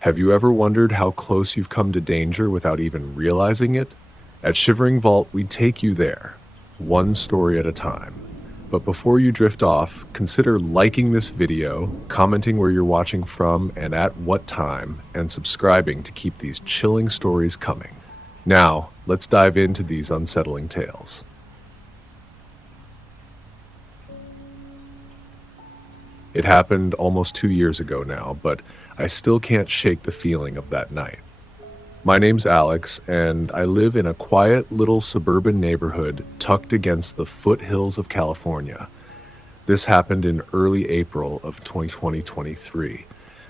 Have you ever wondered how close you've come to danger without even realizing it? At Shivering Vault, we take you there, one story at a time. But before you drift off, consider liking this video, commenting where you're watching from and at what time, and subscribing to keep these chilling stories coming. Now, let's dive into these unsettling tales. It happened almost 2 years ago now, but I still can't shake the feeling of that night. My name's Alex, and I live in a quiet little suburban neighborhood tucked against the foothills of California. This happened in early April of 2023.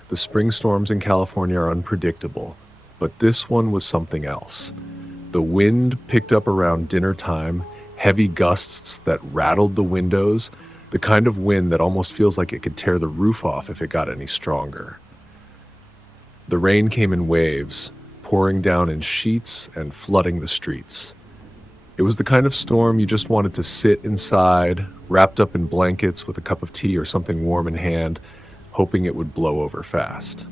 The spring storms in California are unpredictable, but this one was something else. The wind picked up around dinner time, heavy gusts that rattled the windows, the kind of wind that almost feels like it could tear the roof off if it got any stronger. The rain came in waves, pouring down in sheets and flooding the streets. It was the kind of storm you just wanted to sit inside, wrapped up in blankets with a cup of tea or something warm in hand, hoping it would blow over fast.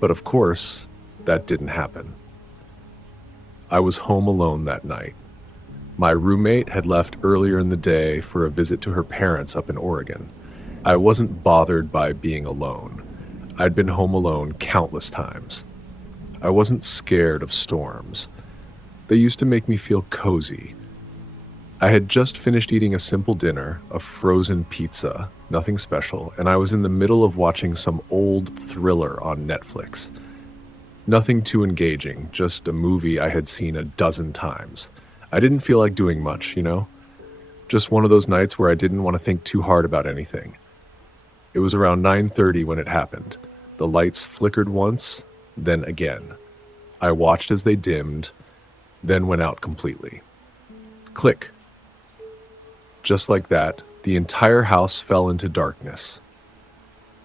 But of course, that didn't happen. I was home alone that night. My roommate had left earlier in the day for a visit to her parents up in Oregon. I wasn't bothered by being alone. I'd been home alone countless times. I wasn't scared of storms. They used to make me feel cozy. I had just finished eating a simple dinner, a frozen pizza, nothing special, and I was in the middle of watching some old thriller on Netflix. Nothing too engaging, just a movie I had seen a dozen times. I didn't feel like doing much, Just one of those nights where I didn't want to think too hard about anything. It was around 9:30 when it happened. The lights flickered once, then again. I watched as they dimmed, then went out completely. Click. Just like that, the entire house fell into darkness.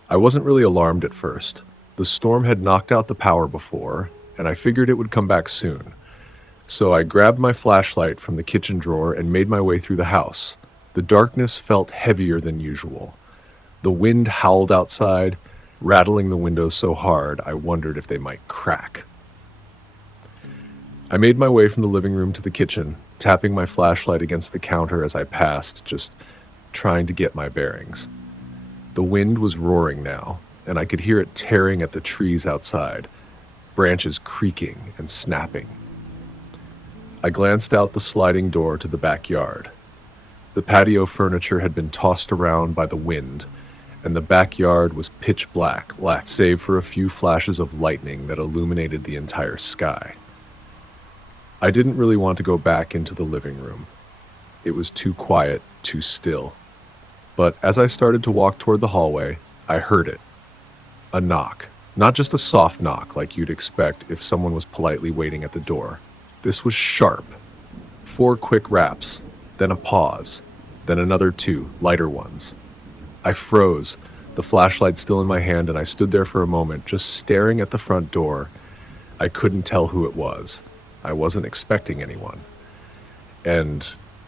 I wasn't really alarmed at first. The storm had knocked out the power before, and I figured it would come back soon. So I grabbed my flashlight from the kitchen drawer and made my way through the house. The darkness felt heavier than usual. The wind howled outside, rattling the windows so hard I wondered if they might crack. I made my way from the living room to the kitchen, tapping my flashlight against the counter as I passed, just trying to get my bearings. The wind was roaring now, and I could hear it tearing at the trees outside, branches creaking and snapping. I glanced out the sliding door to the backyard. The patio furniture had been tossed around by the wind, and the backyard was pitch black, save for a few flashes of lightning that illuminated the entire sky. I didn't really want to go back into the living room. It was too quiet, too still. But as I started to walk toward the hallway, I heard it. A knock. Not just a soft knock like you'd expect if someone was politely waiting at the door. This was sharp. 4 quick raps, then a pause, then another 2, lighter ones. I froze, the flashlight still in my hand, and I stood there for a moment, just staring at the front door. I couldn't tell who it was. I wasn't expecting anyone. And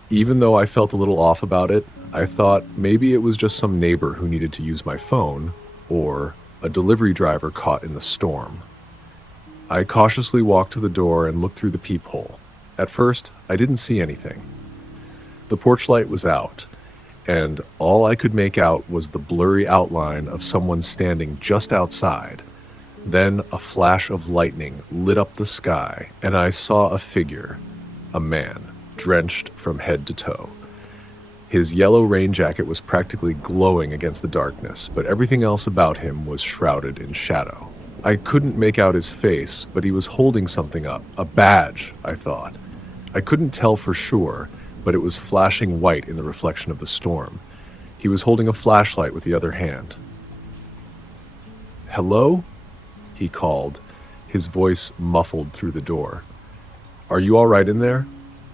even though I felt a little off about it, I thought maybe it was just some neighbor who needed to use my phone, or a delivery driver caught in the storm. I cautiously walked to the door and looked through the peephole. At first, I didn't see anything. The porch light was out, and all I could make out was the blurry outline of someone standing just outside. Then a flash of lightning lit up the sky, and I saw a figure, a man, drenched from head to toe. His yellow rain jacket was practically glowing against the darkness, but everything else about him was shrouded in shadow. I couldn't make out his face, but he was holding something up, a badge, I thought. I couldn't tell for sure, but it was flashing white in the reflection of the storm. He was holding a flashlight with the other hand. "Hello?" he called, his voice muffled through the door. "Are you all right in there?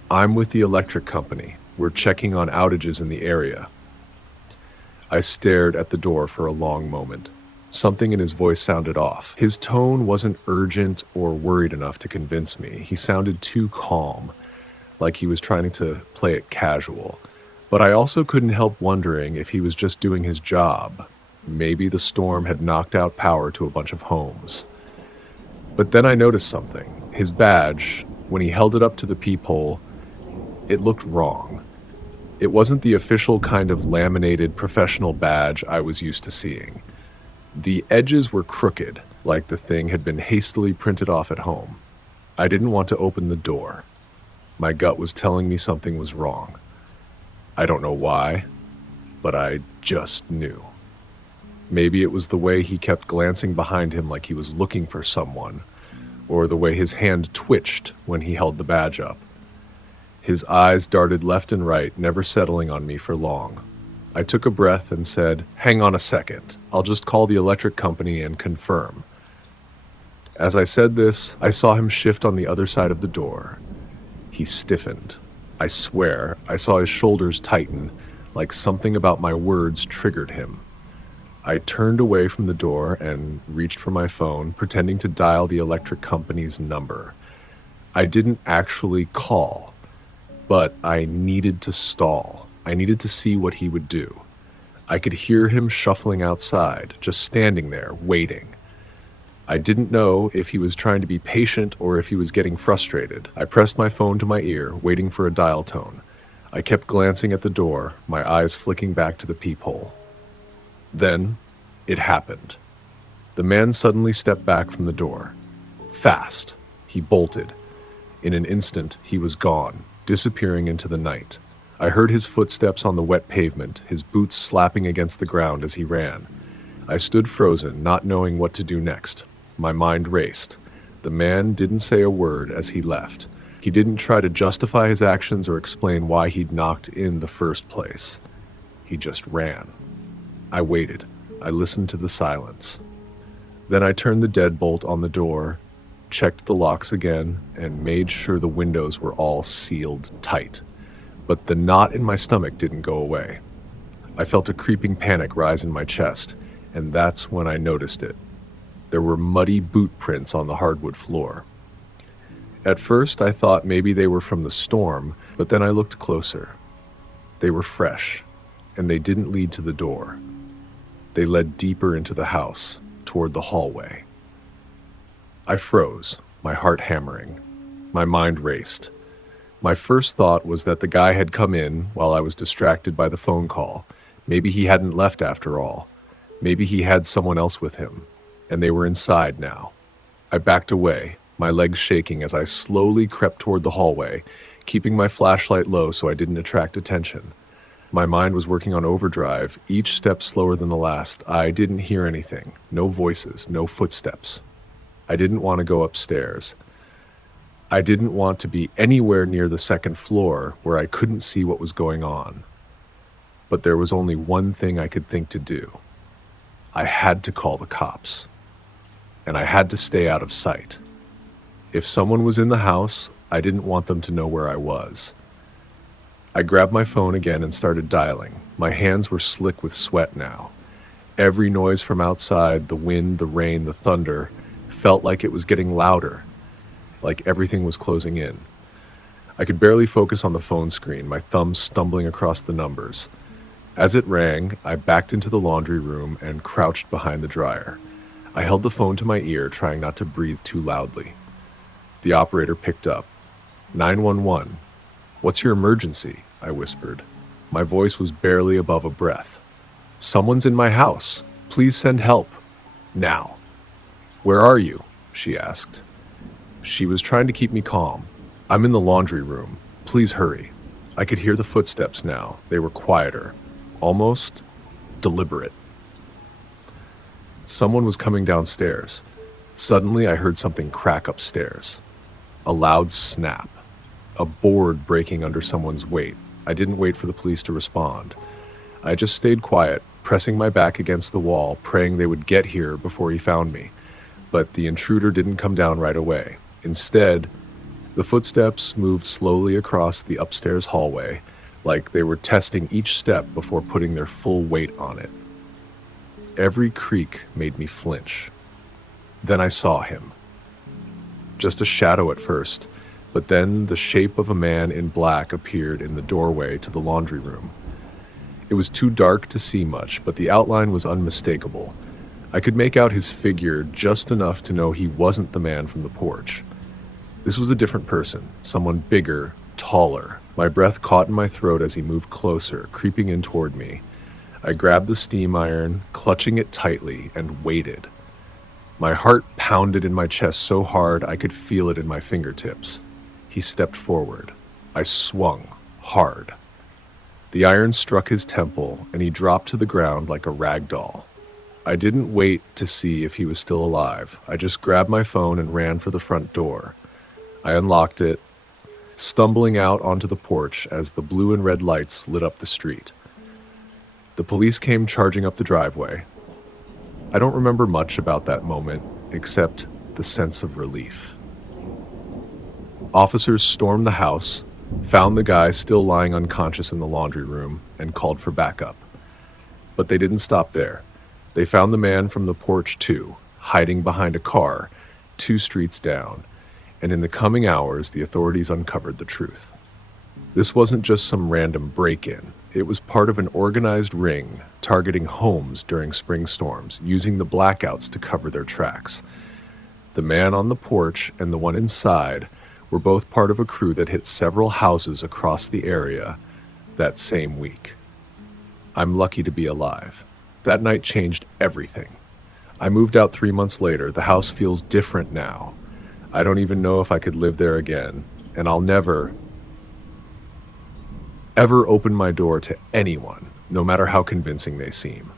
I'm with the electric company. We're checking on outages in the area." I stared at the door for a long moment. Something in his voice sounded off. His tone wasn't urgent or worried enough to convince me. He sounded too calm, like he was trying to play it casual. But I also couldn't help wondering if he was just doing his job, Maybe the storm had knocked out power to a bunch of homes. But then I noticed something. His badge, when he held it up to the peephole, it looked wrong. It wasn't the official kind of laminated professional badge I was used to seeing. The edges were crooked, like the thing had been hastily printed off at home. I didn't want to open the door. My gut was telling me something was wrong. I don't know why, but I just knew. Maybe it was the way he kept glancing behind him like he was looking for someone, or the way his hand twitched when he held the badge up. His eyes darted left and right, never settling on me for long. I took a breath and said, "Hang on a second. I'll just call the electric company and confirm." As I said this, I saw him shift on the other side of the door. He stiffened. I swear, I saw his shoulders tighten, like something about my words triggered him. I turned away from the door and reached for my phone, pretending to dial the electric company's number. I didn't actually call, but I needed to stall. I needed to see what he would do. I could hear him shuffling outside, just standing there, waiting. I didn't know if he was trying to be patient or if he was getting frustrated. I pressed my phone to my ear, waiting for a dial tone. I kept glancing at the door, my eyes flicking back to the peephole. Then, it happened. The man suddenly stepped back from the door. Fast. He bolted. In an instant, he was gone, disappearing into the night. I heard his footsteps on the wet pavement, his boots slapping against the ground as he ran. I stood frozen, not knowing what to do next. My mind raced. The man didn't say a word as he left. He didn't try to justify his actions or explain why he'd knocked in the first place. He just ran. I waited. I listened to the silence. Then I turned the deadbolt on the door, checked the locks again, and made sure the windows were all sealed tight. But the knot in my stomach didn't go away. I felt a creeping panic rise in my chest, and that's when I noticed it. There were muddy boot prints on the hardwood floor. At first, I thought maybe they were from the storm, but then I looked closer. They were fresh, and they didn't lead to the door. They led deeper into the house, toward the hallway. I froze, my heart hammering. My mind raced. My first thought was that the guy had come in while I was distracted by the phone call. Maybe he hadn't left after all. Maybe he had someone else with him, and they were inside now. I backed away, my legs shaking as I slowly crept toward the hallway, keeping my flashlight low so I didn't attract attention. My mind was working on overdrive, each step slower than the last. I didn't hear anything, no voices, no footsteps. I didn't want to go upstairs. I didn't want to be anywhere near the second floor where I couldn't see what was going on. But there was only one thing I could think to do. I had to call the cops. And I had to stay out of sight. If someone was in the house, I didn't want them to know where I was. I grabbed my phone again and started dialing. My hands were slick with sweat now. Every noise from outside, the wind, the rain, the thunder, felt like it was getting louder, like everything was closing in. I could barely focus on the phone screen, my thumbs stumbling across the numbers. As it rang, I backed into the laundry room and crouched behind the dryer. I held the phone to my ear, trying not to breathe too loudly. The operator picked up. 911. "What's your emergency?" I whispered. My voice was barely above a breath. "Someone's in my house. Please send help. Now." "Where are you?" she asked. She was trying to keep me calm. "I'm in the laundry room. Please hurry." I could hear the footsteps now. They were quieter, almost deliberate. Someone was coming downstairs. Suddenly, I heard something crack upstairs. A loud snap. A board breaking under someone's weight. I didn't wait for the police to respond. I just stayed quiet, pressing my back against the wall, praying they would get here before he found me. But the intruder didn't come down right away. Instead, the footsteps moved slowly across the upstairs hallway, like they were testing each step before putting their full weight on it. Every creak made me flinch. Then I saw him. Just a shadow at first, but then the shape of a man in black appeared in the doorway to the laundry room. It was too dark to see much, but the outline was unmistakable. I could make out his figure just enough to know he wasn't the man from the porch. This was a different person, someone bigger, taller. My breath caught in my throat as he moved closer, creeping in toward me. I grabbed the steam iron, clutching it tightly, and waited. My heart pounded in my chest so hard I could feel it in my fingertips. He stepped forward. I swung, hard. The iron struck his temple, and he dropped to the ground like a rag doll. I didn't wait to see if he was still alive. I just grabbed my phone and ran for the front door. I unlocked it, stumbling out onto the porch as the blue and red lights lit up the street. The police came charging up the driveway. I don't remember much about that moment, except the sense of relief. Officers stormed the house, found the guy still lying unconscious in the laundry room, and called for backup. But they didn't stop there. They found the man from the porch too, hiding behind a car, 2 streets down, and in the coming hours, the authorities uncovered the truth. This wasn't just some random break-in. It was part of an organized ring targeting homes during spring storms, using the blackouts to cover their tracks. The man on the porch and the one inside were both part of a crew that hit several houses across the area that same week. I'm lucky to be alive. That night changed everything. I moved out 3 months later. The house feels different now. I don't even know if I could live there again, and I'll never, ever open my door to anyone, no matter how convincing they seem.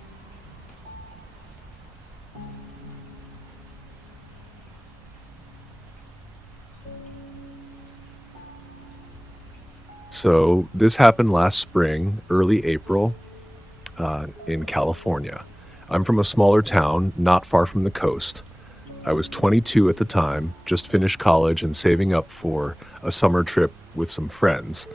So this happened last spring, early April, in California. I'm from a smaller town not far from the coast. I was 22 at the time, just finished college and saving up for a summer trip with some friends.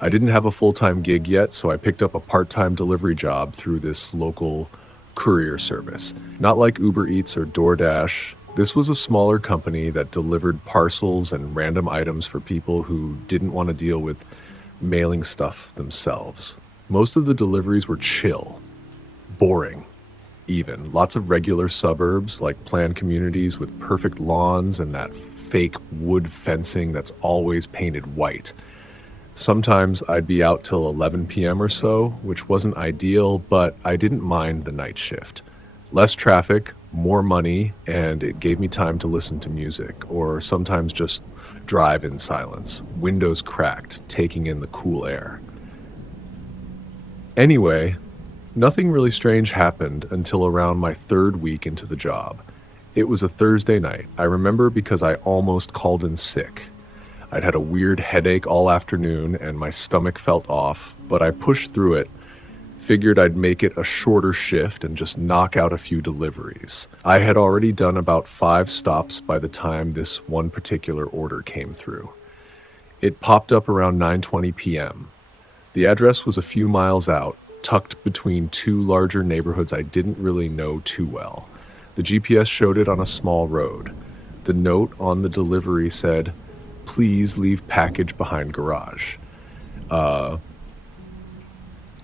I didn't have a full-time gig yet, so I picked up a part-time delivery job through this local courier service. Not like Uber Eats or DoorDash. This was a smaller company that delivered parcels and random items for people who didn't want to deal with mailing stuff themselves. Most of the deliveries were chill, boring, even. Lots of regular suburbs, like planned communities with perfect lawns and that fake wood fencing that's always painted white. Sometimes I'd be out till 11 p.m. or so, which wasn't ideal, but I didn't mind the night shift. Less traffic, more money, and it gave me time to listen to music, or sometimes just drive in silence, windows cracked, taking in the cool air. Anyway, nothing really strange happened until around my 3rd week into the job. It was a Thursday night. I remember because I almost called in sick. I'd had a weird headache all afternoon and my stomach felt off, but I pushed through it, figured I'd make it a shorter shift and just knock out a few deliveries. I had already done about 5 stops by the time this one particular order came through. It popped up around 9:20 p.m. The address was a few miles out, tucked between 2 larger neighborhoods I didn't really know too well. The GPS showed it on a small road. The note on the delivery said, "Please leave package behind garage."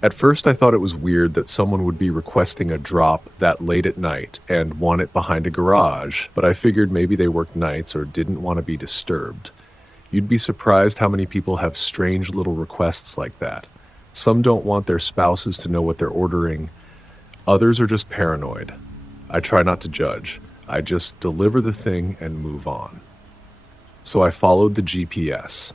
At first I thought it was weird that someone would be requesting a drop that late at night and want it behind a garage, but I figured maybe they worked nights or didn't want to be disturbed. You'd be surprised how many people have strange little requests like that. Some don't want their spouses to know what they're ordering. Others are just paranoid. I try not to judge. I just deliver the thing and move on. So I followed the GPS.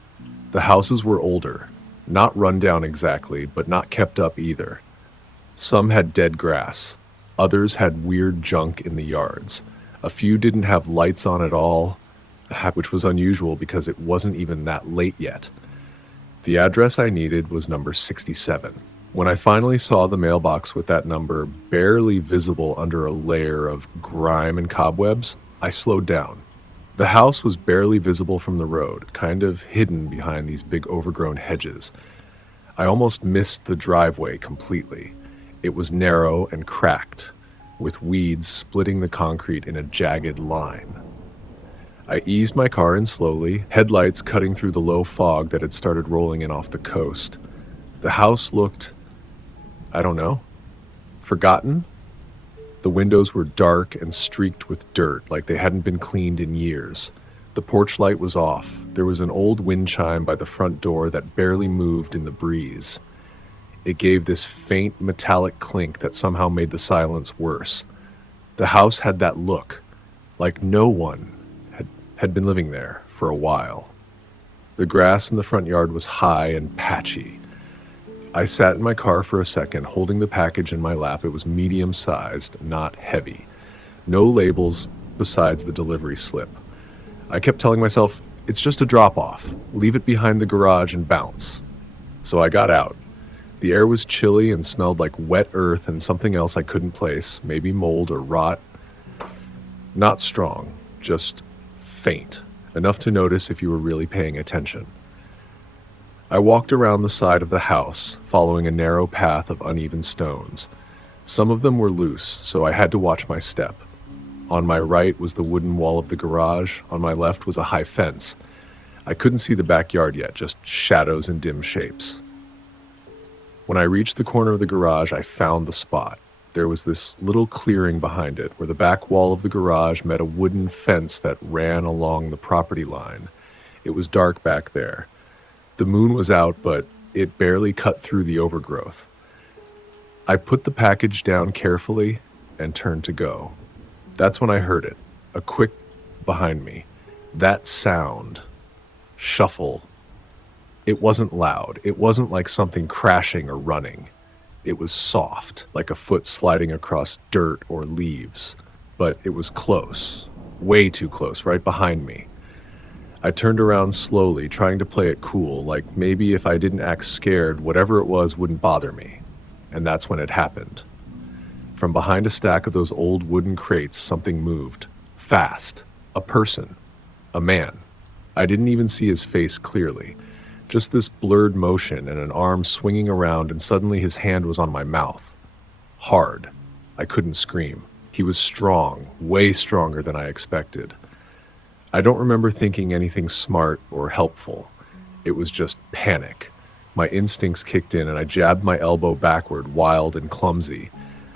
The houses were older, not run down exactly, but not kept up either. Some had dead grass. Others had weird junk in the yards. A few didn't have lights on at all, which was unusual because it wasn't even that late yet. The address I needed was number 67. When I finally saw the mailbox with that number barely visible under a layer of grime and cobwebs, I slowed down. The house was barely visible from the road, kind of hidden behind these big overgrown hedges. I almost missed the driveway completely. It was narrow and cracked, with weeds splitting the concrete in a jagged line. I eased my car in slowly, headlights cutting through the low fog that had started rolling in off the coast. The house looked I don't know. Forgotten? The windows were dark and streaked with dirt, like they hadn't been cleaned in years. The porch light was off. There was an old wind chime by the front door that barely moved in the breeze. It gave this faint metallic clink that somehow made the silence worse. The house had that look, like no one had been living there for a while. The grass in the front yard was high and patchy. I sat in my car for a second, holding the package in my lap. It was medium-sized, not heavy. No labels besides the delivery slip. I kept telling myself, it's just a drop-off. Leave it behind the garage and bounce. So I got out. The air was chilly and smelled like wet earth and something else I couldn't place, maybe mold or rot. Not strong, just faint, enough to notice if you were really paying attention. I walked around the side of the house, following a narrow path of uneven stones. Some of them were loose, so I had to watch my step. On my right was the wooden wall of the garage. On my left was a high fence. I couldn't see the backyard yet, just shadows and dim shapes. When I reached the corner of the garage, I found the spot. There was this little clearing behind it, where the back wall of the garage met a wooden fence that ran along the property line. It was dark back there. The moon was out, but it barely cut through the overgrowth. I put the package down carefully and turned to go. That's when I heard it, a quick behind me. That sound. Shuffle. It wasn't loud. It wasn't like something crashing or running. It was soft, like a foot sliding across dirt or leaves. But it was close, way too close, right behind me. I turned around slowly, trying to play it cool, like maybe if I didn't act scared, whatever it was wouldn't bother me. And that's when it happened. From behind a stack of those old wooden crates, something moved. Fast. A person. A man. I didn't even see his face clearly. Just this blurred motion and an arm swinging around, and suddenly his hand was on my mouth. Hard. I couldn't scream. He was strong, way stronger than I expected. I don't remember thinking anything smart or helpful. It was just panic. My instincts kicked in and I jabbed my elbow backward, wild and clumsy.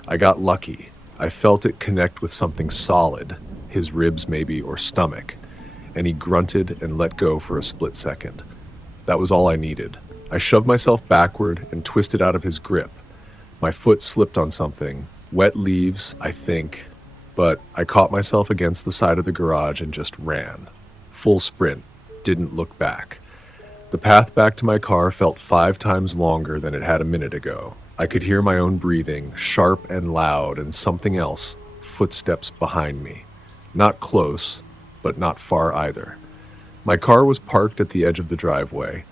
I got lucky. I felt it connect with something solid, his ribs maybe, or stomach, and he grunted and let go for a split second. That was all I needed. I shoved myself backward and twisted out of his grip. My foot slipped on something, wet leaves, I think, but I caught myself against the side of the garage and just ran. Full sprint, didn't look back. The path back to my car felt 5 times longer than it had a minute ago. I could hear my own breathing, sharp and loud, and something else, footsteps behind me. Not close, but not far either. My car was parked at the edge of the driveway.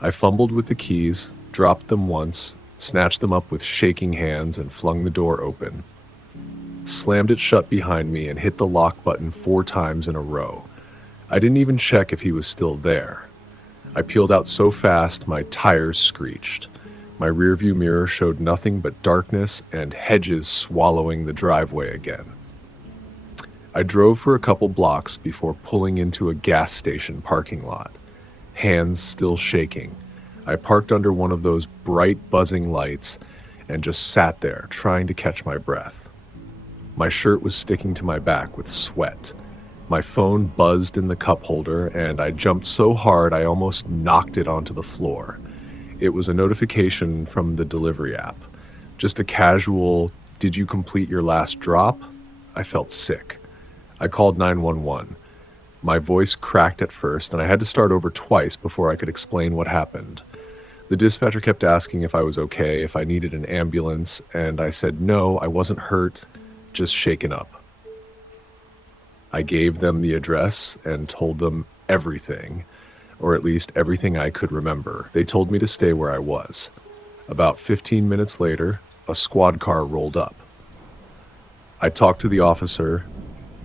I fumbled with the keys, dropped them once, snatched them up with shaking hands, and flung the door open. Slammed it shut behind me and hit the lock button 4 times in a row. I didn't even check if he was still there. I peeled out so fast my tires screeched. My rearview mirror showed nothing but darkness and hedges swallowing the driveway again. I drove for a couple blocks before pulling into a gas station parking lot, hands still shaking. I parked under one of those bright buzzing lights and just sat there trying to catch my breath. My shirt was sticking to my back with sweat. My phone buzzed in the cup holder, and I jumped so hard I almost knocked it onto the floor. It was a notification from the delivery app. Just a casual, "Did you complete your last drop?" I felt sick. I called 911. My voice cracked at first, and I had to start over twice before I could explain what happened. The dispatcher kept asking if I was okay, if I needed an ambulance, and I said no, I wasn't hurt, just shaken up. I gave them the address and told them everything, or at least everything I could remember. They told me to stay where I was. About 15 minutes later, a squad car rolled up. I talked to the officer,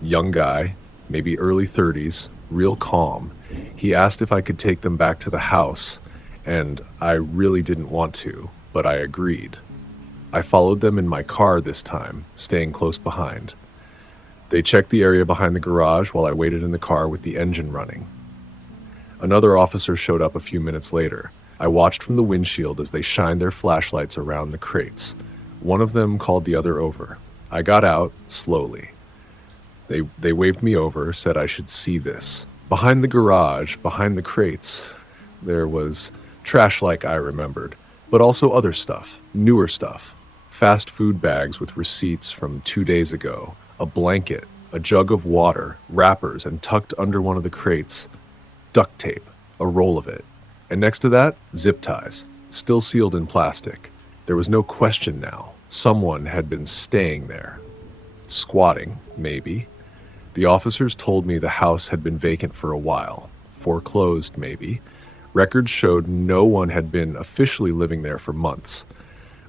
young guy, maybe early 30s, real calm. He asked if I could take them back to the house, and I really didn't want to, but I agreed. I followed them in my car this time, staying close behind. They checked the area behind the garage while I waited in the car with the engine running. Another officer showed up a few minutes later. I watched from the windshield as they shined their flashlights around the crates. One of them called the other over. I got out slowly. They waved me over, said I should see this. Behind the garage, behind the crates, there was trash like I remembered, but also other stuff, newer stuff. Fast food bags with receipts from 2 days ago, a blanket, a jug of water, wrappers, and tucked under one of the crates, duct tape, a roll of it. And next to that, zip ties, still sealed in plastic. There was no question now. Someone had been staying there. Squatting, maybe. The officers told me the house had been vacant for a while. Foreclosed, maybe. Records showed no one had been officially living there for months.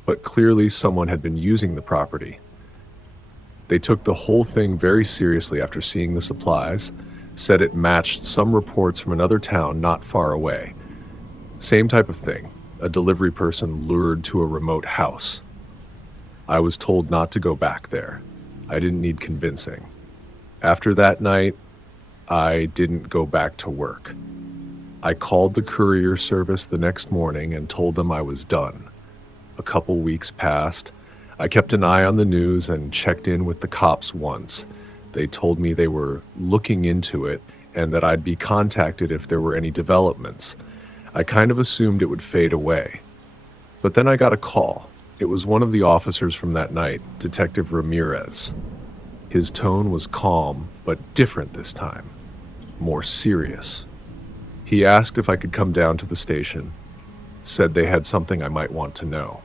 But clearly someone had been using the property. They took the whole thing very seriously after seeing the supplies, said it matched some reports from another town not far away. Same type of thing, a delivery person lured to a remote house. I was told not to go back there. I didn't need convincing. After that night, I didn't go back to work. I called the courier service the next morning and told them I was done. A couple weeks passed. I kept an eye on the news and checked in with the cops once. They told me they were looking into it and that I'd be contacted if there were any developments. I kind of assumed it would fade away. But then I got a call. It was one of the officers from that night, Detective Ramirez. His tone was calm, but different this time. More serious. He asked if I could come down to the station. Said they had something I might want to know.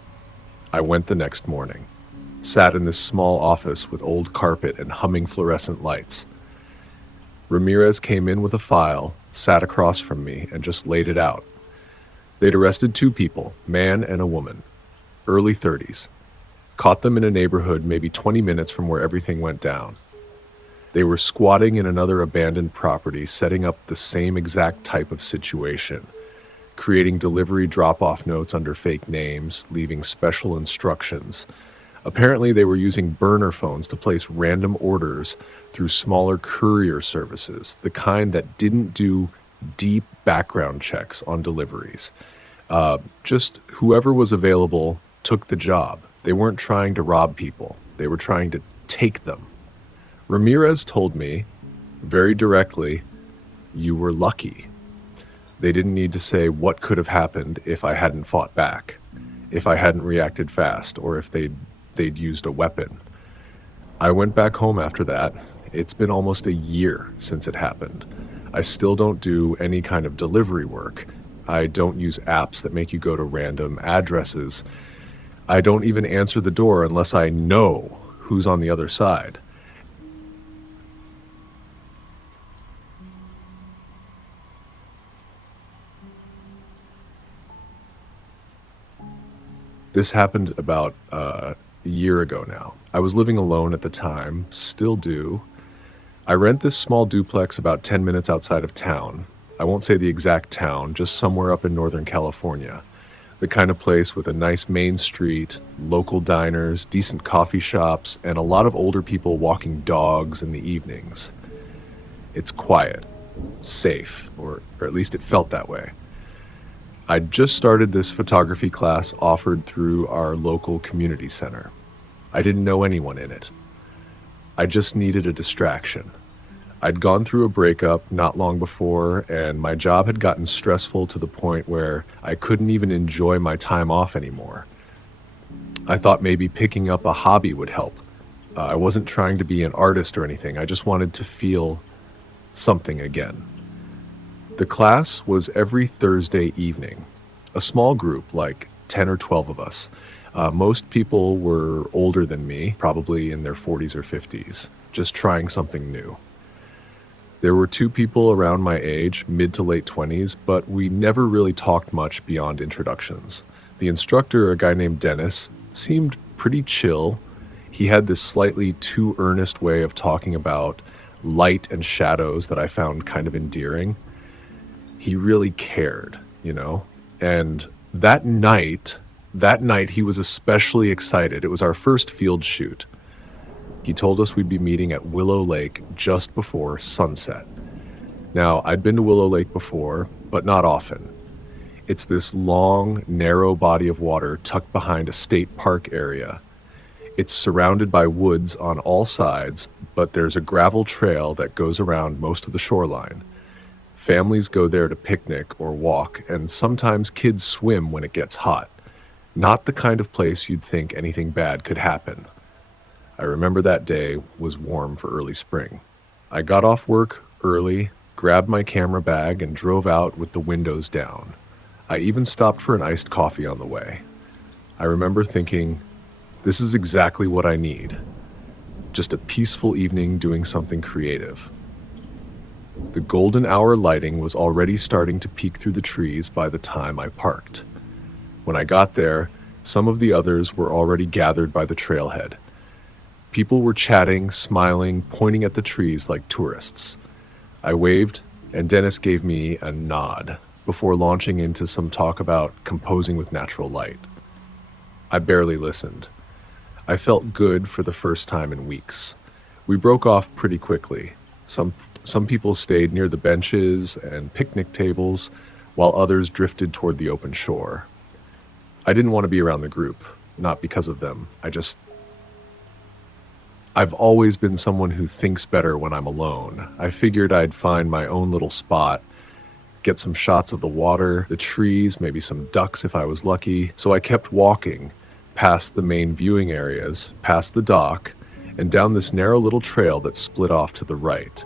I went the next morning. Sat in this small office with old carpet and humming fluorescent lights. Ramirez came in with a file, sat across from me, and just laid it out. They'd arrested 2 people, man and a woman, early 30s. Caught them in a neighborhood maybe 20 minutes from where everything went down. They were squatting in another abandoned property, setting up the same exact type of situation, creating delivery drop-off notes under fake names, leaving special instructions. Apparently, they were using burner phones to place random orders through smaller courier services, the kind that didn't do deep background checks on deliveries. Just whoever was available took the job. They weren't trying to rob people. They were trying to take them. Ramirez told me, very directly, "You were lucky." They didn't need to say what could have happened if I hadn't fought back, if I hadn't reacted fast, or if they'd used a weapon. I went back home after that. It's been almost a year since it happened. I still don't do any kind of delivery work. I don't use apps that make you go to random addresses. I don't even answer the door unless I know who's on the other side. This happened about a year ago now. I was living alone at the time, still do. I rent this small duplex about 10 minutes outside of town. I won't say the exact town, just somewhere up in Northern California. The kind of place with a nice main street, local diners, decent coffee shops, and a lot of older people walking dogs in the evenings. It's quiet, safe, or at least it felt that way. I'd just started this photography class offered through our local community center. I didn't know anyone in it. I just needed a distraction. I'd gone through a breakup not long before, and my job had gotten stressful to the point where I couldn't even enjoy my time off anymore. I thought maybe picking up a hobby would help. I wasn't trying to be an artist or anything. I just wanted to feel something again. The class was every Thursday evening, a small group, like 10 or 12 of us. Most people were older than me, probably in their 40s or 50s, just trying something new. There were 2 people around my age, mid to late 20s, but we never really talked much beyond introductions. The instructor, a guy named Dennis, seemed pretty chill. He had this slightly too earnest way of talking about light and shadows that I found kind of endearing. He really cared, you know? And that night he was especially excited. It was our first field shoot. He told us we'd be meeting at Willow Lake just before sunset. Now, I'd been to Willow Lake before, but not often. It's this long, narrow body of water tucked behind a state park area. It's surrounded by woods on all sides, but there's a gravel trail that goes around most of the shoreline. Families go there to picnic or walk, and sometimes kids swim when it gets hot. Not the kind of place you'd think anything bad could happen. I remember that day was warm for early spring. I got off work early, grabbed my camera bag, and drove out with the windows down. I even stopped for an iced coffee on the way. I remember thinking, this is exactly what I need. Just a peaceful evening doing something creative. The golden hour lighting was already starting to peek through the trees by the time I parked. When I got there, some of the others were already gathered by the trailhead. People were chatting, smiling, pointing at the trees like tourists. I waved, and Dennis gave me a nod before launching into some talk about composing with natural light. I barely listened. I felt good for the first time in weeks. We broke off pretty quickly. Some people stayed near the benches and picnic tables, while others drifted toward the open shore. I didn't want to be around the group, not because of them. I've always been someone who thinks better when I'm alone. I figured I'd find my own little spot, get some shots of the water, the trees, maybe some ducks if I was lucky. So I kept walking past the main viewing areas, past the dock, and down this narrow little trail that split off to the right.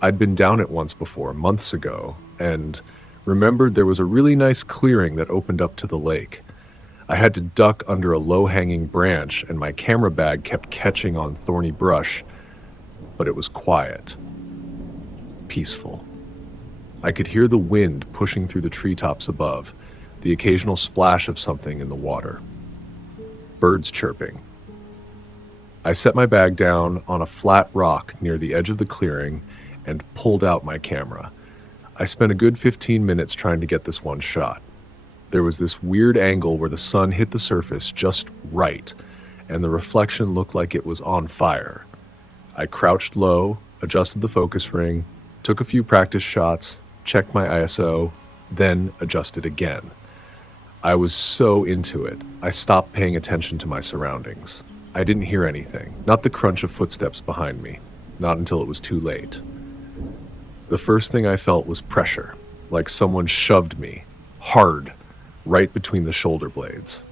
I'd been down it once before, months ago, and remembered there was a really nice clearing that opened up to the lake. I had to duck under a low-hanging branch, and my camera bag kept catching on thorny brush, but it was quiet, peaceful. I could hear the wind pushing through the treetops above, the occasional splash of something in the water. Birds chirping. I set my bag down on a flat rock near the edge of the clearing and pulled out my camera. I spent a good 15 minutes trying to get this one shot. There was this weird angle where the sun hit the surface just right, and the reflection looked like it was on fire. I crouched low, adjusted the focus ring, took a few practice shots, checked my ISO, then adjusted again. I was so into it, I stopped paying attention to my surroundings. I didn't hear anything, not the crunch of footsteps behind me, not until it was too late. The first thing I felt was pressure, like someone shoved me, hard, right between the shoulder blades.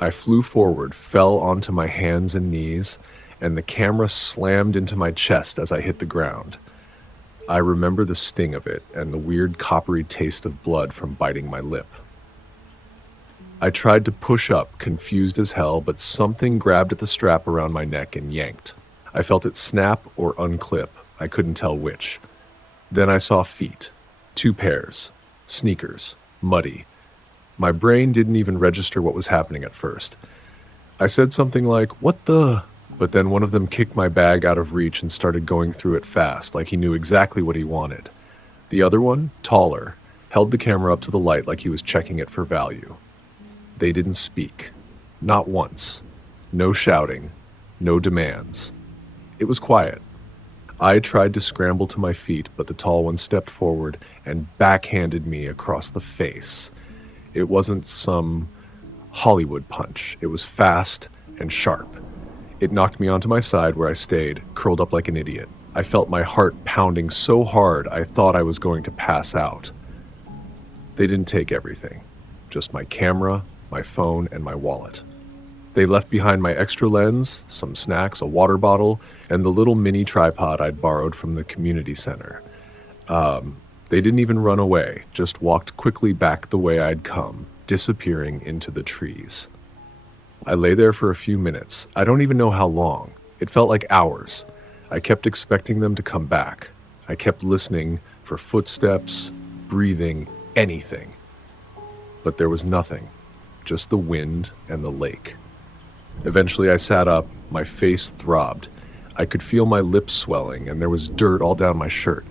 I flew forward, fell onto my hands and knees, and the camera slammed into my chest as I hit the ground. I remember the sting of it and the weird coppery taste of blood from biting my lip. I tried to push up, confused as hell, but something grabbed at the strap around my neck and yanked. I felt it snap or unclip. I couldn't tell which. Then I saw feet. 2 pairs. Sneakers. Muddy. My brain didn't even register what was happening at first. I said something like, "What the?" But then one of them kicked my bag out of reach and started going through it fast, like he knew exactly what he wanted. The other one, taller, held the camera up to the light like he was checking it for value. They didn't speak. Not once. No shouting. No demands. It was quiet. I tried to scramble to my feet, but the tall one stepped forward and backhanded me across the face. It wasn't some Hollywood punch. It was fast and sharp. It knocked me onto my side where I stayed, curled up like an idiot. I felt my heart pounding so hard I thought I was going to pass out. They didn't take everything. Just my camera, my phone, and my wallet. They left behind my extra lens, some snacks, a water bottle, and the little mini tripod I'd borrowed from the community center. They didn't even run away, just walked quickly back the way I'd come, disappearing into the trees. I lay there for a few minutes. I don't even know how long. It felt like hours. I kept expecting them to come back. I kept listening for footsteps, breathing, anything. But there was nothing, just the wind and the lake. Eventually I sat up, my face throbbed. I could feel my lips swelling, and there was dirt all down my shirt.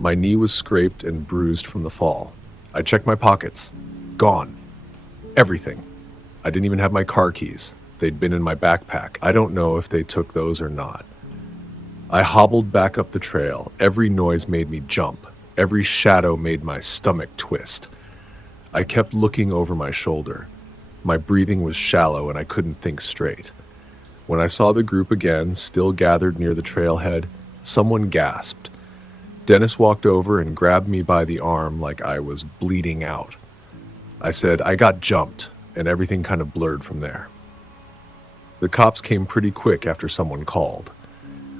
My knee was scraped and bruised from the fall. I checked my pockets. Gone. Everything. I didn't even have my car keys. They'd been in my backpack. I don't know if they took those or not. I hobbled back up the trail. Every noise made me jump. Every shadow made my stomach twist. I kept looking over my shoulder. My breathing was shallow and I couldn't think straight. When I saw the group again, still gathered near the trailhead, someone gasped. Dennis walked over and grabbed me by the arm like I was bleeding out. I said, "I got jumped," and everything kind of blurred from there. The cops came pretty quick after someone called.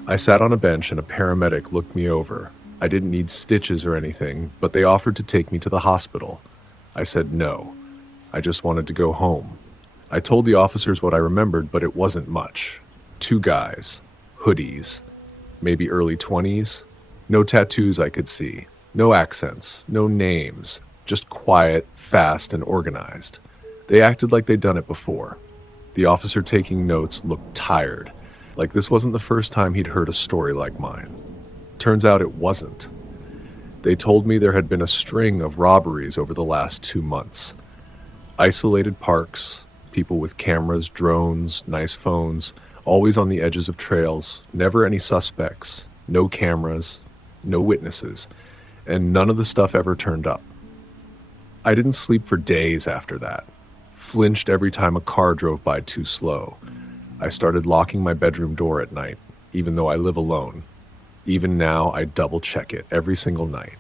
I sat on a bench and a paramedic looked me over. I didn't need stitches or anything, but they offered to take me to the hospital. I said no. I just wanted to go home. I told the officers what I remembered, but it wasn't much. 2 guys, hoodies, maybe early 20s. No tattoos I could see. No accents, no names. Just quiet, fast, and organized. They acted like they'd done it before. The officer taking notes looked tired, like this wasn't the first time he'd heard a story like mine. Turns out it wasn't. They told me there had been a string of robberies over the last 2 months. Isolated parks, people with cameras, drones, nice phones, always on the edges of trails, never any suspects, no cameras, no witnesses, and none of the stuff ever turned up. I didn't sleep for days after that. Flinched every time a car drove by too slow. I started locking my bedroom door at night, even though I live alone. Even now, I double check it every single night.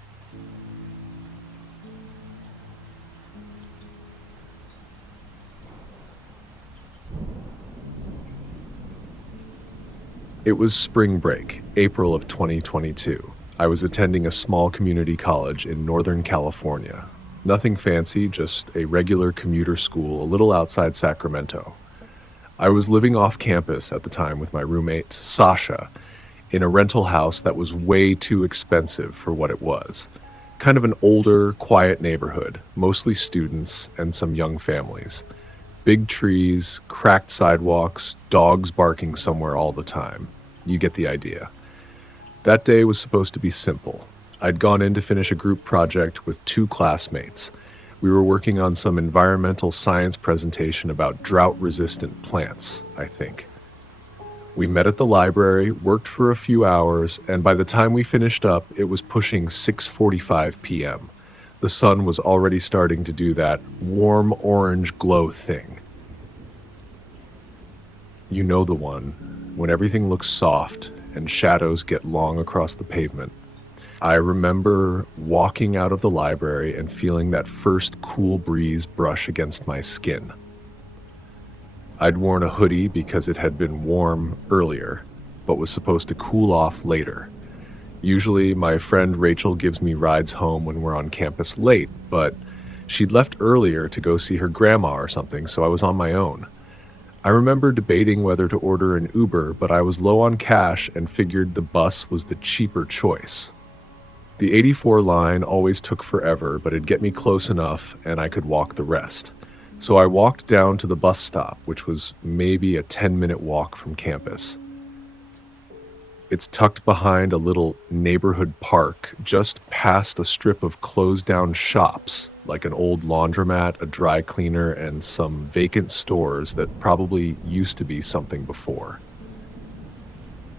It was spring break, April of 2022. I was attending a small community college in Northern California. Nothing fancy, just a regular commuter school a little outside Sacramento. I was living off campus at the time with my roommate, Sasha, in a rental house that was way too expensive for what it was. Kind of an older, quiet neighborhood, mostly students and some young families. Big trees, cracked sidewalks, dogs barking somewhere all the time. You get the idea. That day was supposed to be simple. I'd gone in to finish a group project with 2 classmates. We were working on some environmental science presentation about drought-resistant plants, I think. We met at the library, worked for a few hours, and by the time we finished up, it was pushing 6:45 p.m. The sun was already starting to do that warm orange glow thing. You know the one, when everything looks soft and shadows get long across the pavement. I remember walking out of the library and feeling that first cool breeze brush against my skin. I'd worn a hoodie because it had been warm earlier, but was supposed to cool off later. Usually my friend Rachel gives me rides home when we're on campus late, but she'd left earlier to go see her grandma or something, so I was on my own. I remember debating whether to order an Uber, but I was low on cash and figured the bus was the cheaper choice. The 84 line always took forever, but it'd get me close enough and I could walk the rest. So I walked down to the bus stop, which was maybe a 10-minute walk from campus. It's tucked behind a little neighborhood park, just past a strip of closed-down shops, like an old laundromat, a dry cleaner, and some vacant stores that probably used to be something before.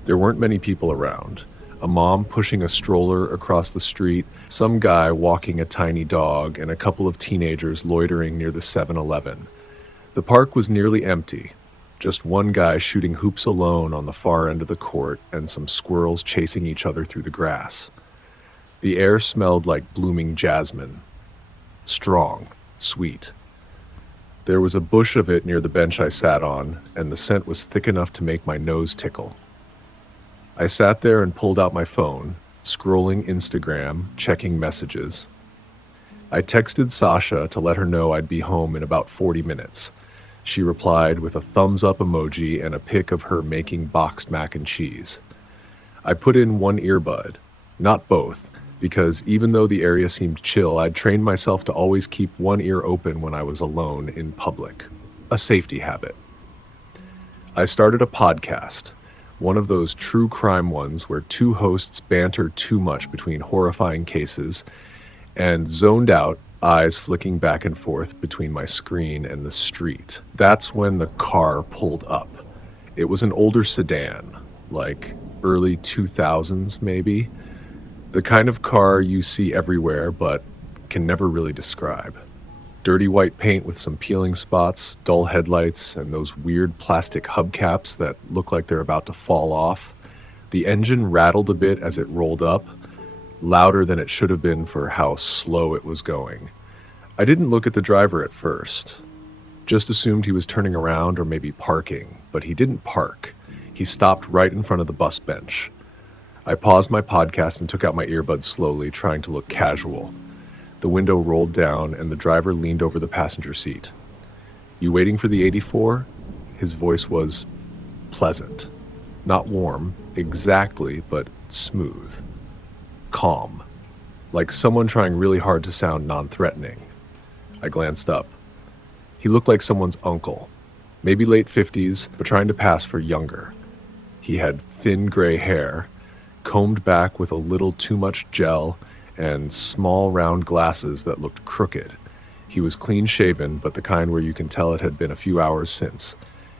There weren't many people around. A mom pushing a stroller across the street, some guy walking a tiny dog, and a couple of teenagers loitering near the 7-Eleven. The park was nearly empty. Just one guy shooting hoops alone on the far end of the court, and some squirrels chasing each other through the grass. The air smelled like blooming jasmine. Strong, sweet. There was a bush of it near the bench I sat on, and the scent was thick enough to make my nose tickle. I sat there and pulled out my phone, scrolling Instagram, checking messages. I texted Sasha to let her know I'd be home in about 40 minutes. She replied with a thumbs up emoji and a pic of her making boxed mac and cheese. I put in one earbud, not both, because even though the area seemed chill, I'd trained myself to always keep one ear open when I was alone in public. A safety habit. I started a podcast. One of those true crime ones where 2 hosts banter too much between horrifying cases, and zoned out, eyes flicking back and forth between my screen and the street. That's when the car pulled up. It was an older sedan, like early 2000s maybe. The kind of car you see everywhere but can never really describe. Dirty white paint with some peeling spots, dull headlights, and those weird plastic hubcaps that look like they're about to fall off. The engine rattled a bit as it rolled up, louder than it should have been for how slow it was going. I didn't look at the driver at first. Just assumed he was turning around or maybe parking, but he didn't park. He stopped right in front of the bus bench. I paused my podcast and took out my earbuds slowly, trying to look casual. The window rolled down and the driver leaned over the passenger seat. "You waiting for the 84?" His voice was pleasant. Not warm, exactly, but smooth. Calm. Like someone trying really hard to sound non-threatening. I glanced up. He looked like someone's uncle. Maybe late 50s, but trying to pass for younger. He had thin gray hair, combed back with a little too much gel, and small round glasses that looked crooked. He was clean-shaven, but the kind where you can tell it had been a few hours since.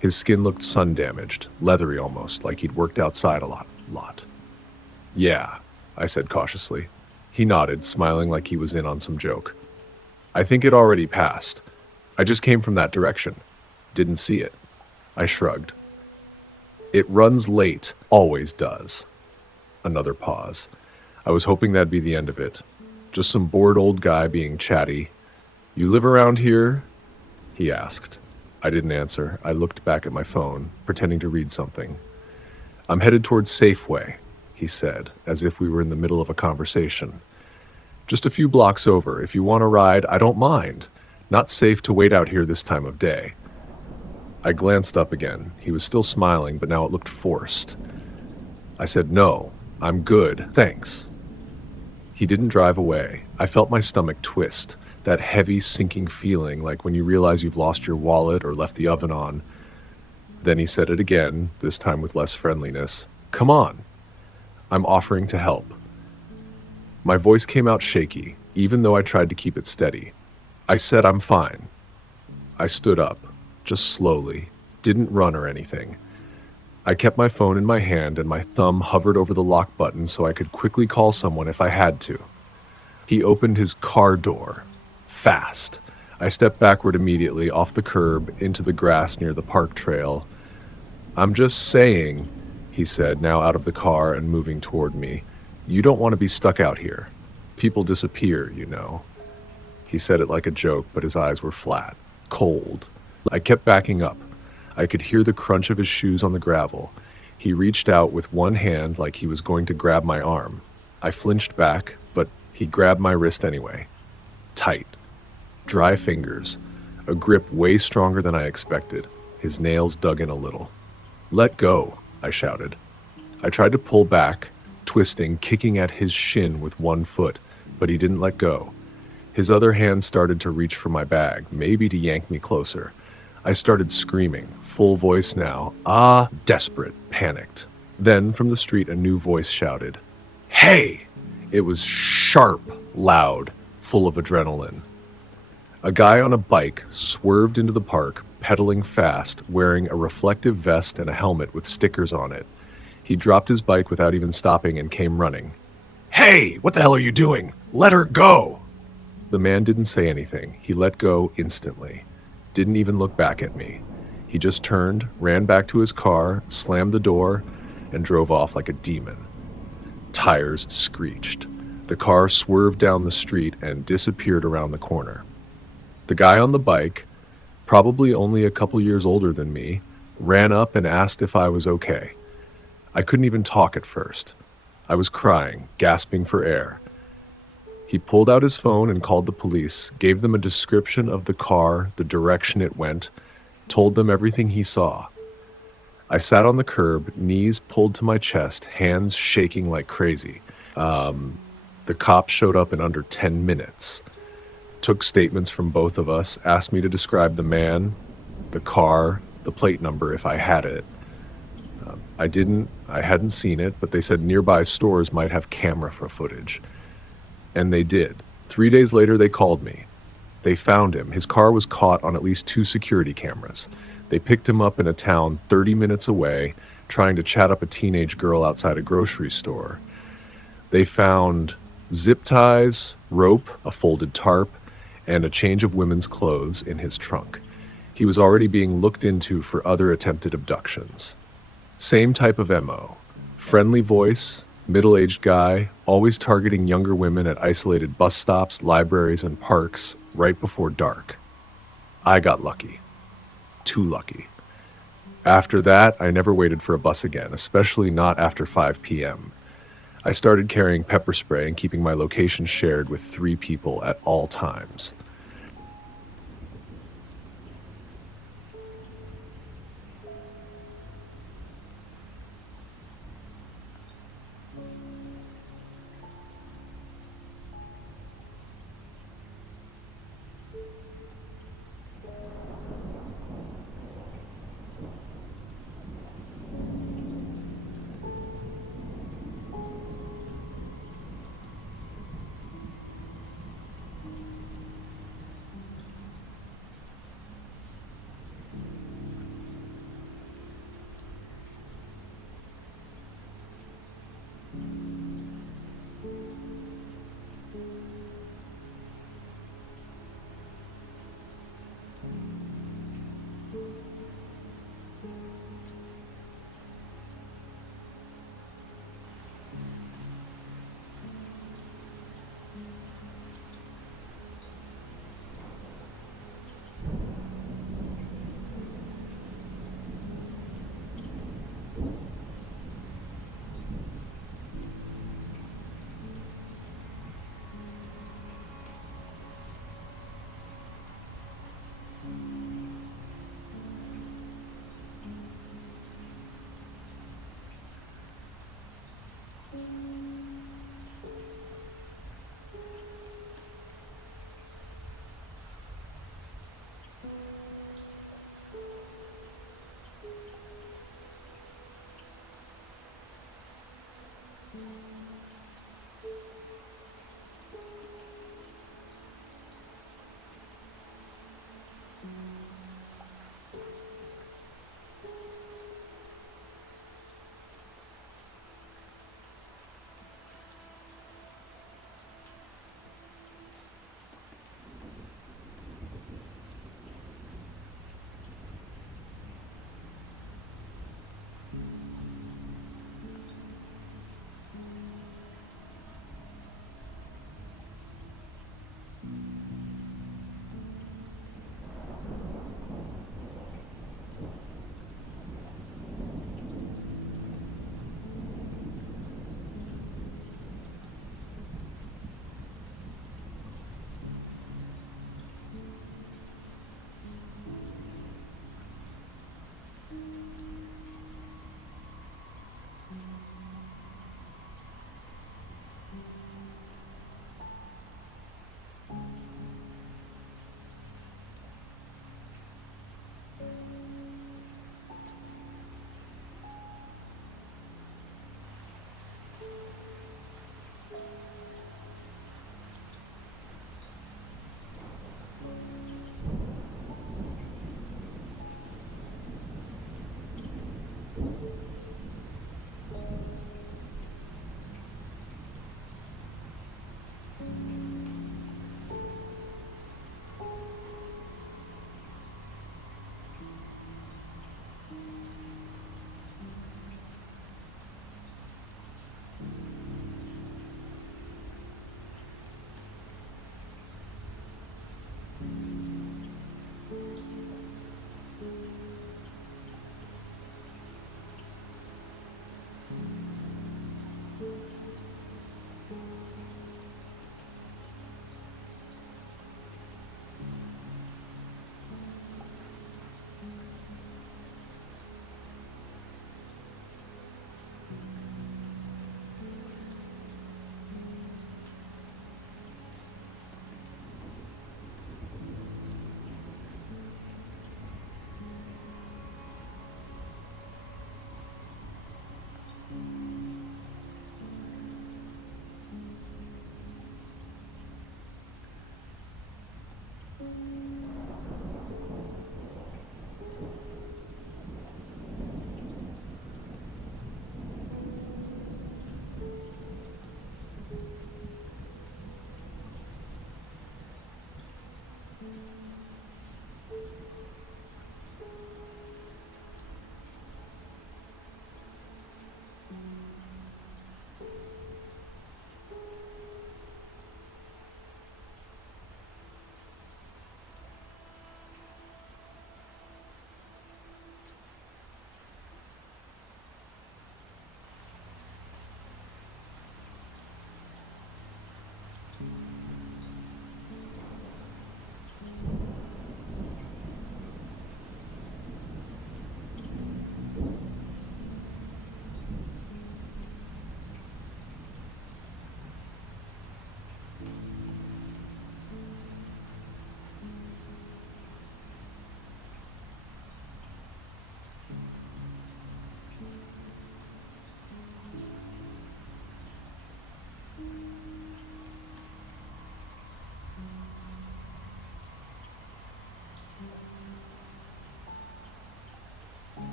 His skin looked sun-damaged, leathery almost, like he'd worked outside a lot. "Yeah," I said cautiously. He nodded, smiling like he was in on some joke. "I think it already passed. I just came from that direction. Didn't see it." I shrugged. "It runs late, always does." Another pause. I was hoping that'd be the end of it. Just some bored old guy being chatty. "You live around here?" he asked. I didn't answer. I looked back at my phone, pretending to read something. "I'm headed towards Safeway," he said, as if we were in the middle of a conversation. "Just a few blocks over. If you want a ride, I don't mind. Not safe to wait out here this time of day." I glanced up again. He was still smiling, but now it looked forced. I said, "No, I'm good, thanks." He didn't drive away. I felt my stomach twist, that heavy, sinking feeling like when you realize you've lost your wallet or left the oven on. Then he said it again, this time with less friendliness. "Come on. I'm offering to help." My voice came out shaky, even though I tried to keep it steady. I said I'm fine. I stood up, just slowly, didn't run or anything. I kept my phone in my hand and my thumb hovered over the lock button so I could quickly call someone if I had to. He opened his car door. Fast. I stepped backward immediately, off the curb, into the grass near the park trail. "I'm just saying," he said, now out of the car and moving toward me. "You don't want to be stuck out here. People disappear, you know." He said it like a joke, but his eyes were flat, cold. I kept backing up. I could hear the crunch of his shoes on the gravel. He reached out with one hand like he was going to grab my arm. I flinched back, but he grabbed my wrist anyway. Tight. Dry fingers. A grip way stronger than I expected. His nails dug in a little. "Let go," I shouted. I tried to pull back, twisting, kicking at his shin with one foot, but he didn't let go. His other hand started to reach for my bag, maybe to yank me closer. I started screaming, full voice now, desperate, panicked. Then, from the street, a new voice shouted, "Hey!" It was sharp, loud, full of adrenaline. A guy on a bike swerved into the park, pedaling fast, wearing a reflective vest and a helmet with stickers on it. He dropped his bike without even stopping and came running. "Hey, what the hell are you doing? Let her go!" The man didn't say anything. He let go instantly. Didn't even look back at me. He just turned, ran back to his car, slammed the door, and drove off like a demon. Tires screeched. The car swerved down the street and disappeared around the corner. The guy on the bike, probably only a couple years older than me, ran up and asked if I was okay. I couldn't even talk at first. I was crying, gasping for air. He pulled out his phone and called the police, gave them a description of the car, the direction it went, told them everything he saw. I sat on the curb, knees pulled to my chest, hands shaking like crazy. The cops showed up in under 10 minutes. Took statements from both of us, asked me to describe the man, the car, the plate number if I had it. I hadn't seen it, but they said nearby stores might have camera footage. And they did. 3 days later, they called me. They found him. His car was caught on at least 2 security cameras. They picked him up in a town 30 minutes away, trying to chat up a teenage girl outside a grocery store. They found zip ties, rope, a folded tarp, and a change of women's clothes in his trunk. He was already being looked into for other attempted abductions. Same type of MO. Friendly voice, middle-aged guy, always targeting younger women at isolated bus stops, libraries, and parks right before dark. I got lucky. Too lucky. After that, I never waited for a bus again, especially not after 5 p.m. I started carrying pepper spray and keeping my location shared with 3 people at all times.